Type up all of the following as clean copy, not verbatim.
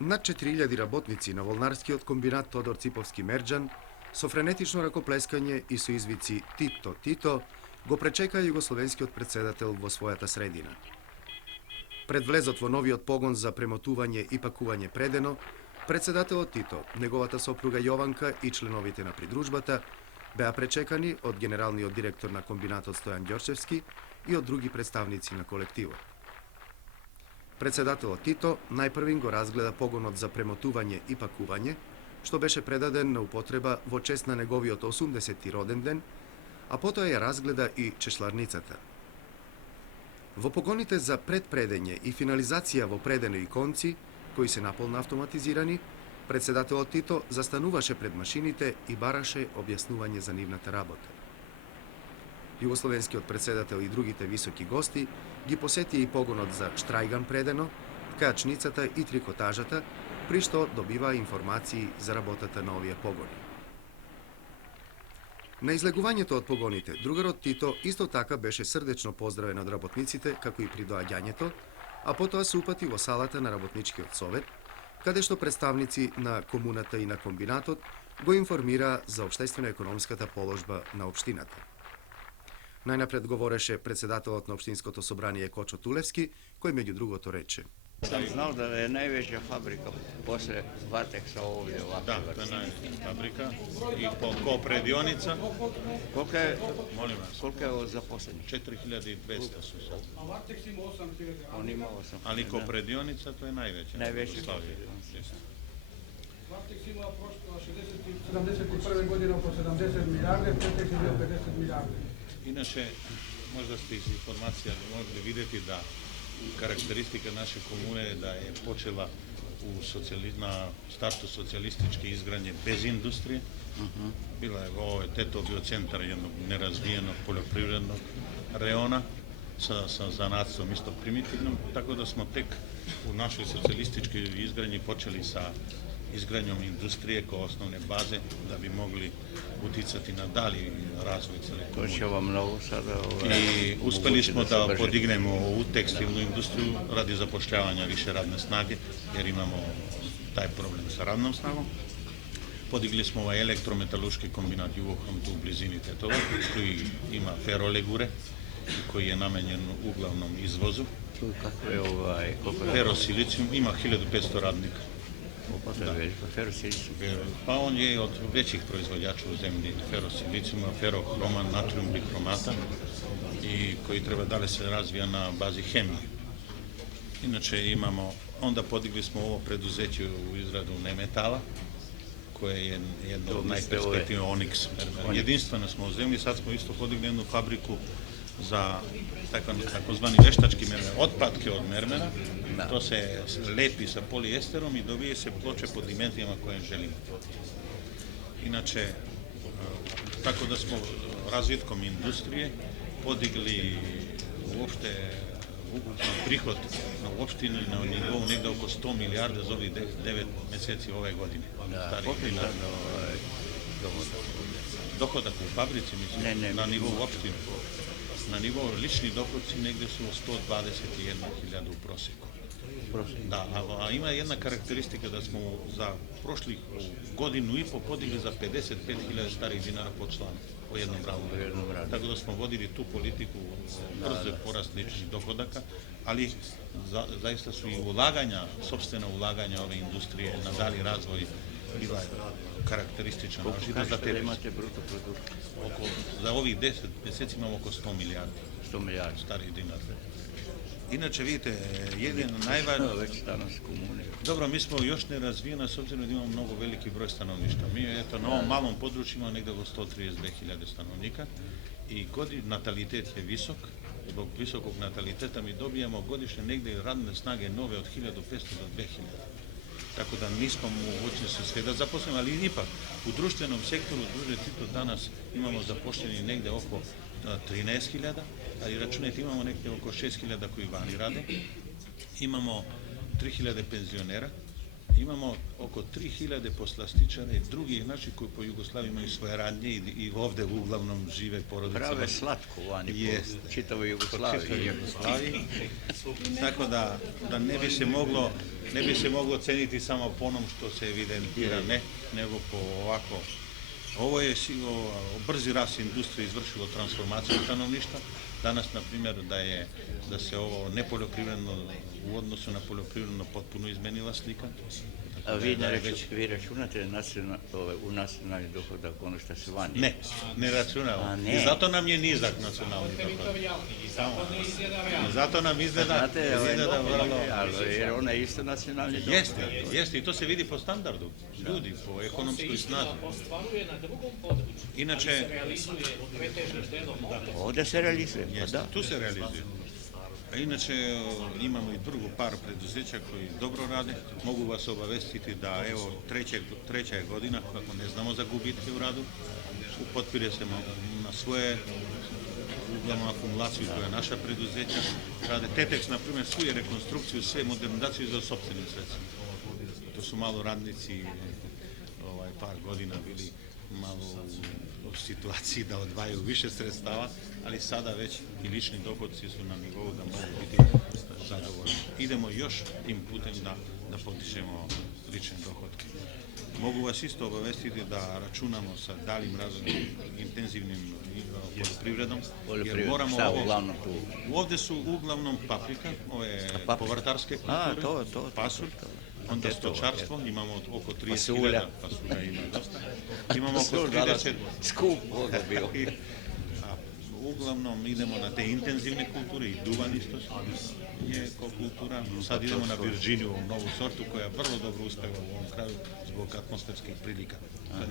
Над 4000 работници на волнарскиот комбинат Тодор Циповски Мерџан со френетично ракоплескање и со извици «Тито, Тито» го пречека југословенскиот претседател во својата средина. Пред влезот во новиот погон за премотување и пакување предено, претседателот Тито, неговата сопруга Јованка и членовите на придружбата беа пречекани од генералниот директор на комбинатот Стојан Ѓорчевски и од други представници на колективот. Претседателот Тито најпрвин го разгледа погонот за премотување и пакување, што беше предаден на употреба во чест на неговиот 80-ти роден ден, а потоа ја разгледа и чешларницата. Во погоните за предпредење и финализација во предено и конци, кои се наполно автоматизирани, претседателот Тито застануваше пред машините и бараше објаснување за нивната работа. Југословенскиот претседател и другите високи гости ги посетија и погонот за штрајган предено, ткачницата и трикотажата, при што добиваа информации за работата на овие погони. На излегувањето од погоните, другарот Тито исто така беше срдечно поздравен од работниците, како и при доаѓањето, а потоа се упати во салата на работничкиот совет, каде што представници на комуната и на комбинатот го информираа за општествено-економската положба на општината. Најнапред говореше претседателот на Општинското собрание Кочо Тулевски, кој меѓу другото рече: Sam znao da je najveća fabrika posle Varteksa ovdje ovakve. Da, to je najveća fabrika i kopredionica. Koliko je zaposlenih? 4200 su sad. On ima 8. Ali kopredionica to je najveća. Najveća. Varteks ima prošlo 71. godine oko 70 milijarde, pretek je bio 50 milijarde. Inače, možda ste iz informacija mogli vidjeti da karakteristika naše komune je da je počela na startu socijalističke izgradnje bez industrije. Bila je ovo Teto bio centar jednog nerazvijenog poljoprivrednog reona sa zanatstvom isto primitivnom, tako da smo tek u našoj socijalističkoj izgradnji počeli sa izgradnjom industrije kao osnovne baze da bi mogli uticati na dalji razvoj cele komune. To će vam mnogo sada... I uspeli smo da podignemo ovu tekstilnu industriju radi zapošljavanja više radne snage, jer imamo taj problem sa radnom snagom. Podigli smo ovaj elektrometalurški kombinat Jugohrom tu u blizini Tetova, koji ima ferolegure, koji je namenjen uglavnom izvozu. Kako je ovaj... Ferosilicijum ima 1500 radnika. Pa on je od većih proizvođača u zemlji ferosilicijuma, ferohroma, natrium bihromata i koji treba dalje se razvija na bazi hemije. Inače onda podigli smo ovo preduzeće u izradu nemetala, koje je jedno od najperspektivnijih Onyx. Jedinstveno smo u zemlji, sad smo isto podigli jednu fabriku za takozvani veštački mermer, otpadke od mermera. To se lepi sa polijesterom i dobije se ploče po dimenzijama koje želimo. Inače, tako da smo razvitkom industrije podigli uopšte ukupan prihod na opštinu na nivou negde oko 100 milijarda za ovih 9 meseci ove godine. Dohodak u fabrici, mislim, na nivou opštine. Na nivou lični dohodci negde su 121.000 u proseku. Da, a ima jedna karakteristika da smo za prošlih godinu i po podigli za 55.000 starih dinara po članu po jednom radu. Tako da smo vodili tu politiku brze porast ličnih dohodaka, ali zaista su i ulaganja, sopstvena ulaganja ove industrije na dalji razvoj bila karakteristična. Koliko imate bruto produkta? Za ovih 10 mjeseci imamo oko 100 milijardi. 100 milijardi. Starih dinara. Inače, vidite, jedan najvažniji... Već danas komune. Dobro, mi smo još nerazvijena s obzirom da imamo mnogo veliki broj stanovništva. Mi na ovom malom području imamo negdje oko 132.000 stanovnika i natalitet je visok. Zbog visokog nataliteta mi dobijamo godišnje negdje radne snage nove od 1500 do 2000. Tako da nismo mogućnosti sve da zaposlimo, ali ipak u društvenom sektoru druže Tito danas imamo zaposleni negde oko 13.000, ali računajte imamo negde oko 6.000 koji vani rade, imamo 3.000 penzionera Imamo oko 3000 poslastičara i drugih naših koji po Jugoslaviji imaju svoje radnje i ovdje uglavnom žive porodice. Prave slatko vani po čitavoj Jugoslaviji. Tako da ne bi se moglo ceniti samo po onom što se evidentira, ne, nego po ovako. Ovo je brzi rast industrije izvršilo transformaciju stanovništva. Danas, na primjer, da se ovo nepoljoprivredno u odnosu na poljoprivredno potpuno izmenila slika. A vi računate u nacionalni dohodak ono što se vani? Ne računamo. I zato nam je nizak nacionalni dohodak. Zato nam izgleda vrlo... Jer ona je isto nacionalni dohodak. Jeste, i to se vidi po standardu ljudi, po ekonomskoj snazi. Inače... Ovdje se realizuje, pa da. Tu se realizuje. A inače imamo i drugu par preduzeća koji dobro rade. Mogu vas obavestiti da evo treća je godina kako ne znamo za gubitke u radu. Upotpire se na svoje uglavnom akumulaciju koja je naša preduzeća. Rade Tetex, na primjer, svu je rekonstrukciju, sve modernizaciju za sopstvenim sredstvima. To su malo radnici par godina bili malo u situaciji da odvajaju više sredstava, ali sada već i lični dohodci su na nivou da mogu biti zadovoljni. Idemo još tim putem da potičemo lične dohodke. Mogu vas isto obavestiti da računamo sa daljim razvojem intenzivnim poljoprivredom, jer moramo ovdje su uglavnom paprika, ove povrtarske kulture, pasulj, onda stočarstvo, imamo oko 30.000 pasulja, ima dosta. Imamo oko 30... Skup voda bio. Uglavnom idemo na te intenzivne kulture i duvan isto je kao kultura. Sad idemo na Virginiju, novu sortu koja vrlo dobro uspeva u ovom kraju zbog atmosferskih prilika.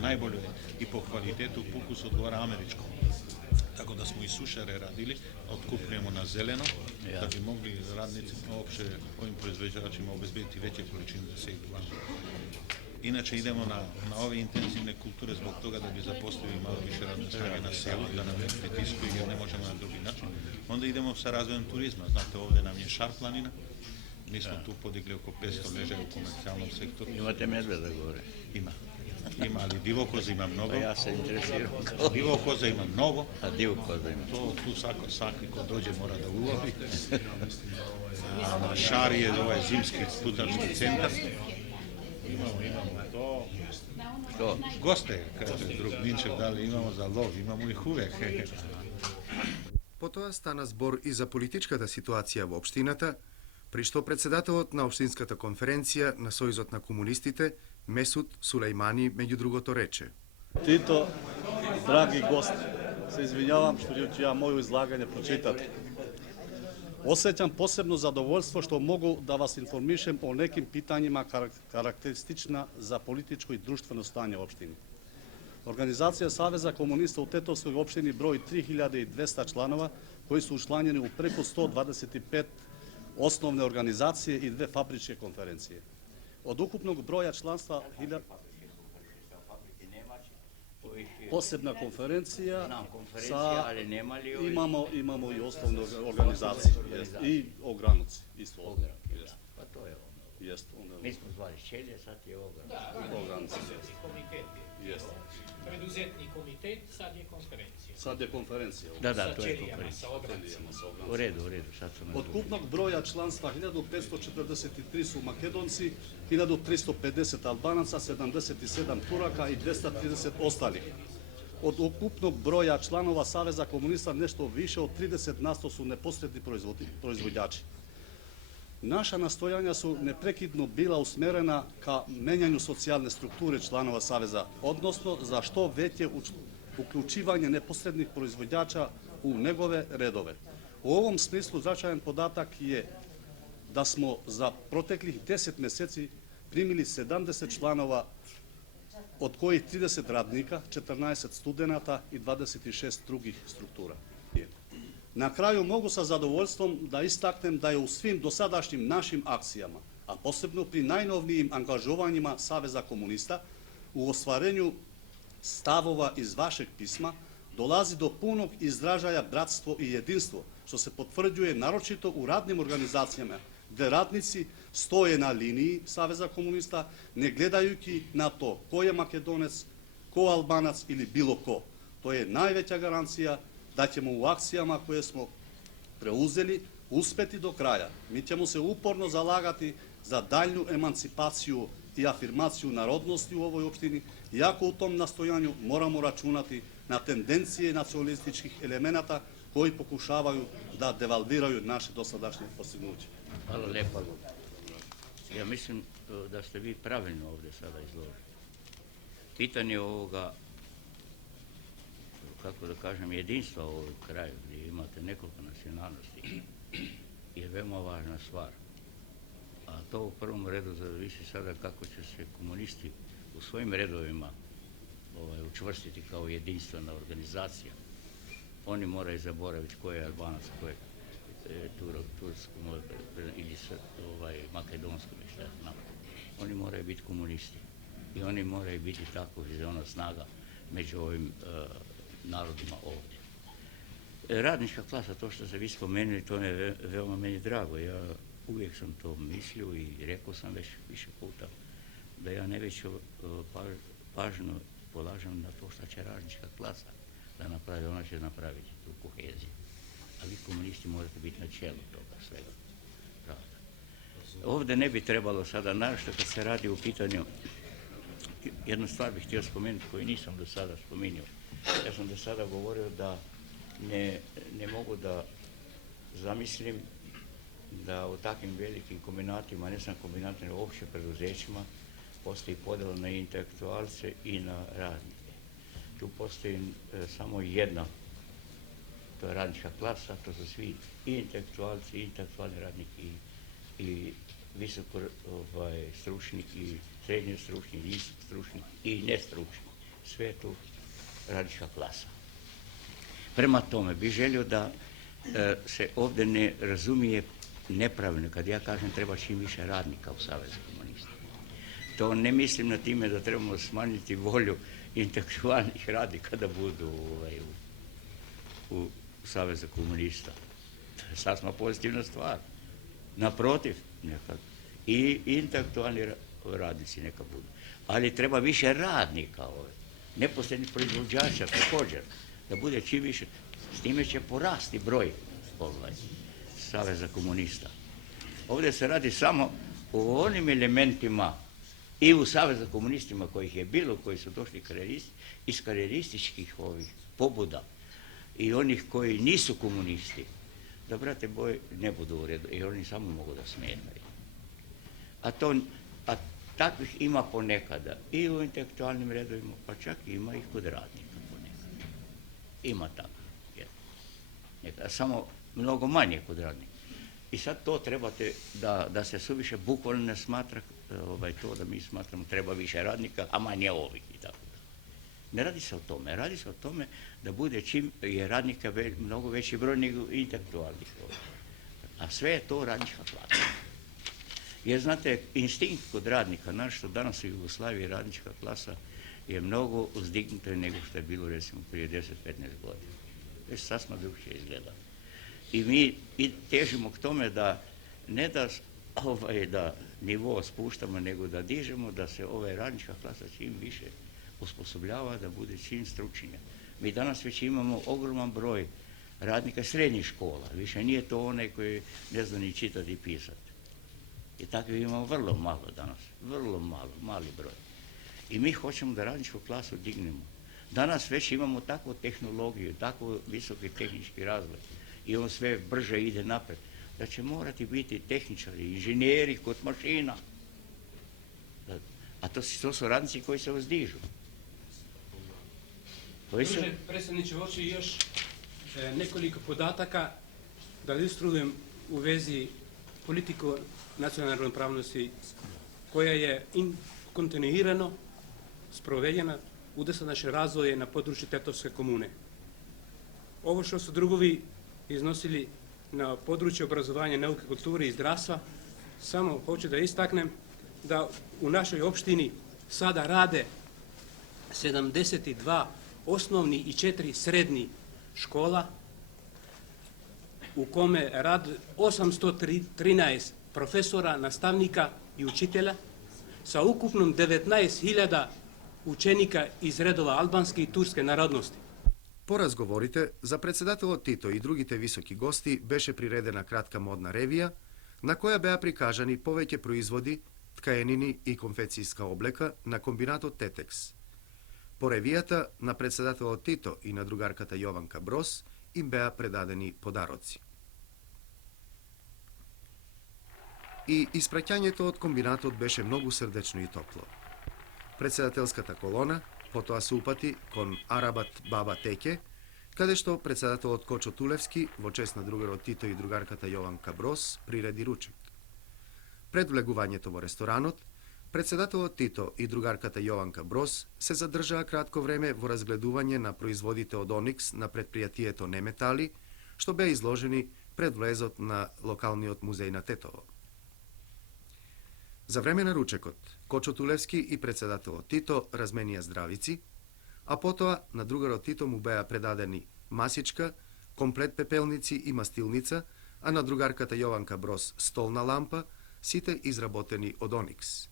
Najbolje i po kvalitetu ukus odgovara američkom. Tako da smo i sušare radili, otkupljujemo na zeleno, da bi mogli radnicima, uopće ovim proizvođačima obezbediti veće količine za sej duvan. Inače idemo na ove intenzivne kulture zbog toga da bi zaposlili malo više radne snage na selu, da nam ne pritiskuju jer ne možemo na drugi način. Onda idemo sa razvojem turizma. Znate, ovdje nam je Šar planina. Mi smo tu podigli oko 500 ležaja u komercijalnom sektoru. Imate medveda gore? Ima, ali divokoza ima mnogo. Pa ja se interesirao. Divokoza ima mnogo. A divokoza ima? Tu svaki ko dođe mora da ulovi. Šar je ovaj zimski putnički centar. Imamo to. Što? Goste, kaže drug Minčev, da li imamo za lov, imamo ih uvek. Потоа стана збор и за политичката ситуација во општината, при што председателот на општинската конференција на Сојузот на комунистите, Месут Сулејмани, меѓу другото рече. Тито, драги гости, се извинјавам што ќе ја мојо излагање прочитате. Осеќам посебно задоволство што могу да вас информишем о неким питањима карактеристична за политичко и друштвено стање во општините. Организација Савеза комуниста у Тетовској општини брои 3200 чланова, кои се учланени у преку 125 основни организации и 2 фабрички конференции. Од укупног броја чланства посебна конференција имамо и основни организации и огрануци исто. Pa to je ono. Jeste. Mi smo zvali Šelje, sad je Ogranci. Jeste. Preduzetni komitet, sad je konferencija. Sad je konferencija. Da, to je konferencija. U redu, sad su Od kupnog broja članstva 1543 su Makedonci, 1350 Albanaca, 77 Turaka i 230 ostalih. Od ukupnog broja članova Saveza komunista nešto više od 30% su neposredni proizvođači. Naša nastojanja su neprekidno bila usmerena ka menjanju socijalne strukture članova Saveza, odnosno za što veće uključivanje neposrednih proizvođača u njegove redove. U ovom smislu značajan podatak je da smo za proteklih 10 mjeseci primili 70 članova, od kojih 30 radnika, 14 studenata i 26 drugih struktura. Na kraju mogu sa zadovoljstvom da istaknem da je u svim dosadašnjim našim akcijama, a posebno pri najnovnijim angažovanjima Saveza komunista, u ostvarenju stavova iz vašeg pisma dolazi do punog izražaja bratstvo i jedinstvo, što se potvrđuje naročito u radnim organizacijama, gdje radnici stoje na liniji Saveza komunista, ne gledajući na to ko je Makedonec, ko Albanac ili bilo ko. To je najveća garancija da ćemo u akcijama koje smo preuzeli uspeti do kraja. Mi ćemo se uporno zalagati za daljnju emancipaciju i afirmaciju narodnosti u ovoj opštini, iako u tom nastojanju moramo računati na tendencije nacionalističkih elemenata koji pokušavaju da devalviraju naše dosadašnje postignuće. Hvala lijepa. Ja mislim da ste vi pravilno ovdje sada izložili. Pitanje ovoga, kako da kažem, jedinstva u ovom kraju gdje imate nekoliko nacionalnosti je veoma važna stvar. A to u prvom redu zavisi sada kako će se komunisti u svojim redovima učvrstiti kao jedinstvena organizacija. Oni moraju zaboraviti ko je Albanac, ko je Tursko ili Makedonsko. Oni moraju biti komunisti i oni moraju biti tako ona snaga među ovim narodima ovdje. Radnička klasa, to što ste vi spomenuli, to je veoma meni drago. Ja uvijek sam to mislio i rekao sam već više puta da ja najveću pažnju polažem na to što će radnička klasa da napravi, ona će napraviti tu koheziju. A vi komunisti morate biti na čelu toga svega rada. Ovdje ne bi trebalo sada, naravno kad se radi u pitanju, jednu stvar bih htio spomenuti koju nisam do sada spominjao. Ja sam do sada govorio da ne mogu da zamislim da u takvim velikim kombinatima, ne samo kombinatima, nego uopće preduzećima, postoji podjela na intelektualce i na radnike. Tu postoji samo jedna, to je radnička klasa, to su svi i intelektualci, i intelektualni radnici, i visoko stručni, i srednje stručni, i nisko stručni, i nestručni. Sve je tu radnička klasa. Prema tome, bih želio da se ovdje ne razumije nepravilno, kad ja kažem treba čim više radnika u Savezu komunista. To ne mislim na time da trebamo smanjiti volju intelektualnih radnika da budu u Savezu komunista. To je sasma pozitivna stvar. Naprotiv, nekad. I intelektualni radnici neka budu. Ali treba više radnika ovdje. Neposrednih proizvođača također. Da bude čim više. S time će porasti broj Saveza komunista. Ovdje se radi samo o onim elementima i u Saveza komunistima kojih je bilo, koji su došli iz karijerističkih pobuda i onih koji nisu komunisti, da, brate boj, ne budu u redu, jer oni samo mogu da smetaju. A takvih ima ponekada i u intelektualnim redovima, pa čak ima i kod radnika ponekada. Ima tako. Samo mnogo manje kod radnika. I sad to trebate da se suviše bukvalno ne smatra to da mi smatramo treba više radnika, a manje ovih i tako. Ne radi se o tome. Radi se o tome da bude čim je radnika mnogo veći broj nego intelektualnih. A sve je to radnička klasa. Jer znate, instinkt kod radnika, našto danas u Jugoslaviji radnička klasa je mnogo uzdignuta nego što je bilo recimo prije 10-15 godina. Već sasma drugčije izgleda. I mi težimo k tome da ne da nivo spuštamo, nego da dižemo, da se radnička klasa čim više osposobljava, da bude čim stručnija. Mi danas već imamo ogroman broj radnika srednjih škola. Više nije to onaj koji ne zna ni čitati i pisati. I takvi imamo vrlo malo danas. Vrlo malo, mali broj. I mi hoćemo da radničku klasu dignemo. Danas već imamo takvu tehnologiju, tako visoki tehnički razvoj i on sve brže ide napred, da će morati biti tehničari, inženjeri kod mašina. A to su radnici koji se uzdižu. Predsjedniče, hoću još nekoliko podataka da ilustrujem u vezi politiku nacionalne ravnopravnosti koja je kontinuirano sprovedena u dosadašnjem razvoju na području Tetovske komune. Ovo što su drugovi iznosili na području obrazovanja, nauke, kulture i zdravstva, samo hoću da istaknem da u našoj opštini sada rade 72 osnovni i 4 srednji škola, u kome radi 813 професора, наставника и учителя, sa ukupnom 19.000 učenika iz redova albanske i turske narodnosti. По разговорите, за председателот Тито и другите високи гости беше приредена кратка модна ревија, на која беа прикажани повеќе производи, ткаенини и конфекцијска облека на комбинатот Тетекс. По ревијата на председателот Тито и на другарката Јованка Брос им беа предадени подароци. И испраќањето од комбинатот беше многу срдечно и топло. Председателската колона потоа се упати кон Арабат Баба Теке, каде што председателот Кочо Тулевски во чест на другарот Тито и другарката Јованка Брос приреди ручек. Пред влегувањето во ресторанот, председателот Тито и другарката Јованка Брос се задржаа кратко време во разгледување на производите од оникс на предпријатието Неметали, што беа изложени пред влезот на локалниот музеј на Тетово. За време на ручекот, Кочо Тулевски и председателот Тито разменија здравици, а потоа на другарот Тито му беа предадени масичка, комплет пепелници и мастилница, а на другарката Јованка Брос столна лампа, сите изработени од оникс.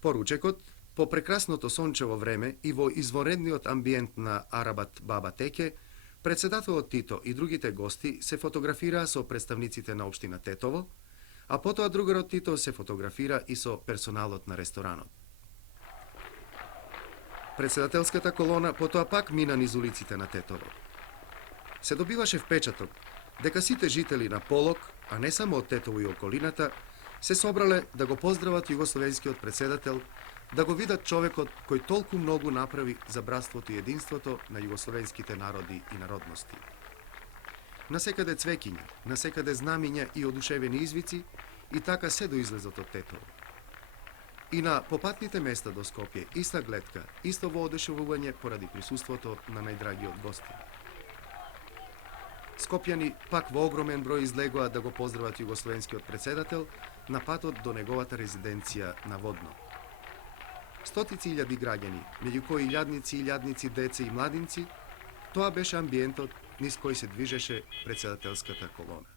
По ручекот, по прекрасното сончево време и во изворедниот амбиент на Арабат Баба Теке, председателот Тито и другите гости се фотографираа со представниците на општина Тетово, а потоа другарот Тито се фотографира и со персоналот на ресторанот. Председателската колона потоа пак мина низ улиците на Тетово. Се добиваше впечаток дека сите жители на Полок, а не само од Тетово и околината, се собрале да го поздрават југословенскиот председател, да го видат човекот кој толку многу направи за братството и единството на југословенските народи и народности. Насекаде цвеќиња, насекаде знамиња и одушевени извици, и така се до излезот од Тетово. И на попатните места до Скопје иста гледка, исто воодушевување поради присуството на најдрагиот гостин. Скопјани пак во огромен број излегоа да го поздрават југословенскиот председател на патот до неговата резиденција на Водно. Стотици илјади граѓани, меѓу кои илјадници, деца и младинци, тоа беше амбиентот низ кој се движеше председателската колона.